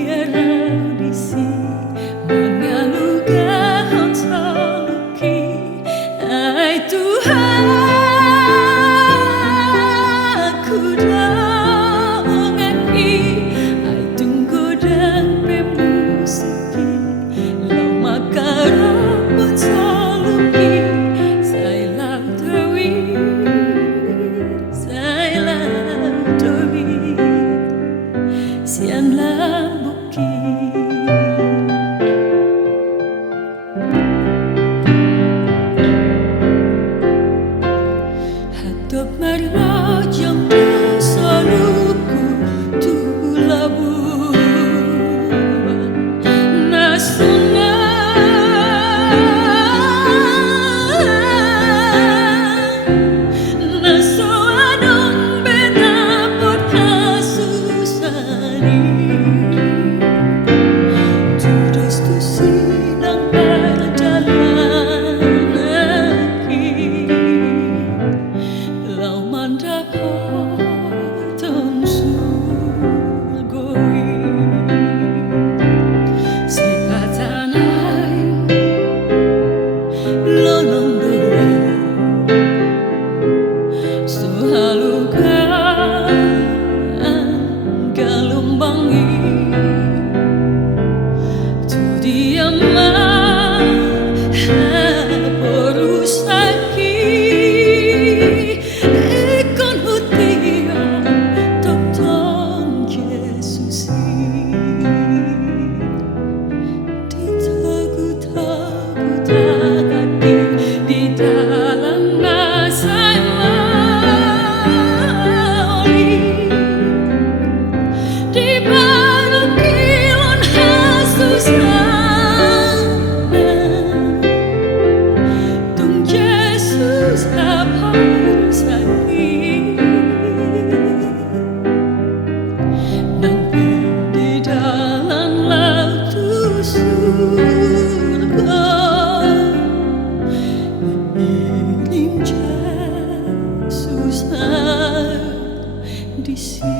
Mabiyarisi mengalugahon soluki ai Tuhan aku dongaki ai tunggu dan pemusuki lau makarapun soluki sai lau dewi sian lambuki hatop marlojong tu soluku tu labuan nasuna nasoadong benapot hasusani Tudos tu sidang berjalan lagi lau mandapoton sulgoi sipatanai lolong doa suhalukan galumbangi Diama porusaki ekon hutia totong Yesusi ditagu-tagu-tagati di dalam nasai maoli di baru kilon hasusah di dalam laut surga mengirim Yesus di sini.